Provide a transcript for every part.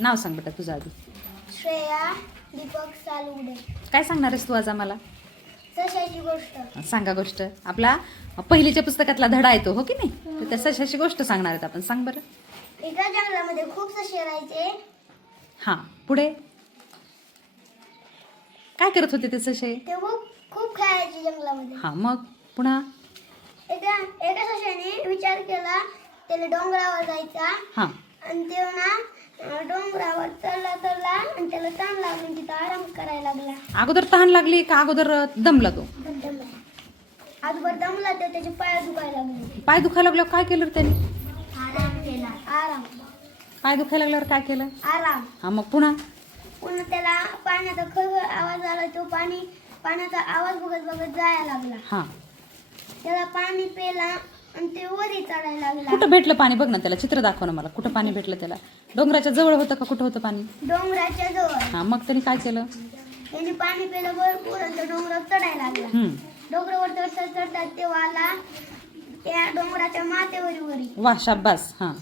नाव सांग बेटा तुझं आधी. श्रेया दीपक सालुगडे. काय सांगणार आहेस तू आज आम्हाला? सशाची गोष्ट. सांगा गोष्ट. आपला पहिलीच्या पुस्तकातला धडा येतो हो की नाही, तर त्या सशाची गोष्ट सांगणार आहेत आपण. सांग बरं. एका जंगलामध्ये खूप ससे राहायचे. हां, पुढे काय करत होते ते ससे? ते खूप खेळायचे जंगलामध्ये. हां, मग पुन्हा एका सशाने विचार केला त्याला डोंगरावर जायचा. हां, आणि ते ना डोंगरावर चढला आणि त्याला ताण लागून तिथं आराम करायला लागला. अगोदर तहान लागली का अगोदर दमला तो? आजभर दमला तर त्याचे पाय दुखायला लागले. पाय दुखायला लागल्यावर काय केलं रे त्याने? आराम केला. आराम. पाय दुखायला लागल्यावर काय केलं? आराम. हां, मग पुन्हा त्याला पाण्याचा खळखळ आवाज आला. तो पाण्याचा आवाज बघत जायला लागला. हां, त्याला पाणी प्यायला आणि ते वरी चढायला लागला. कुठं भेटलं पाणी? बघ ना, त्याला चित्र दाखव ना मला. कुठं पाणी भेटलं त्याला? डोंगराच्या जवळ होतं का कुठं होतं पाणी? डोंगराच्या जवळ. हां, मग त्याने काय केलं? त्याने पाणी प्यायलं भरपूर आणि तो डोंगरावर चढायला लागला. डोंगरावर चढतात तेव्हा आला त्या डोंगराच्या माथ्यावरी. वा, शाब्बास. हां,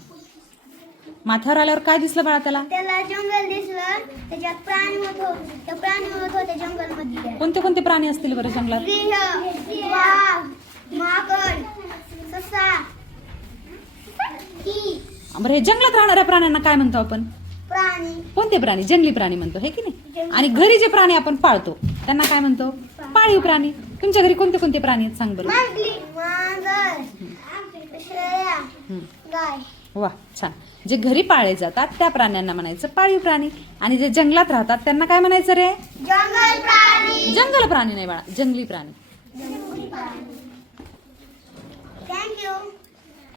माथ्यावर आल्यावर काय दिसलं बाळा त्याला? त्याला जंगल दिसलं. त्याच्यात प्राणी होत होते जंगलमध्ये. कोणते कोणते प्राणी असतील बरं जंगलात? सिंह, वाघ, माकड, ससा. बरं, हे जंगलात राहणाऱ्या प्राण्यांना काय म्हणतो आपण? प्राणी. कोणते प्राणी? जंगली प्राणी म्हणतो, हे की नाही? आणि घरी जे प्राणी आपण पाळतो त्यांना काय म्हणतो? पाळीव प्राणी. तुमच्या घरी कोणते कोणते प्राणी आहेत सांग बरं? मांजर, शेळ्या, गाय. वा, छान. जे घरी पाळले जातात त्या प्राण्यांना म्हणायचं पाळीव प्राणी, आणि जे जंगलात राहतात त्यांना काय म्हणायचं रे? जंगल प्राणी. जंगल प्राणी नाही बाळा, जंगली प्राणी. थँक्यू.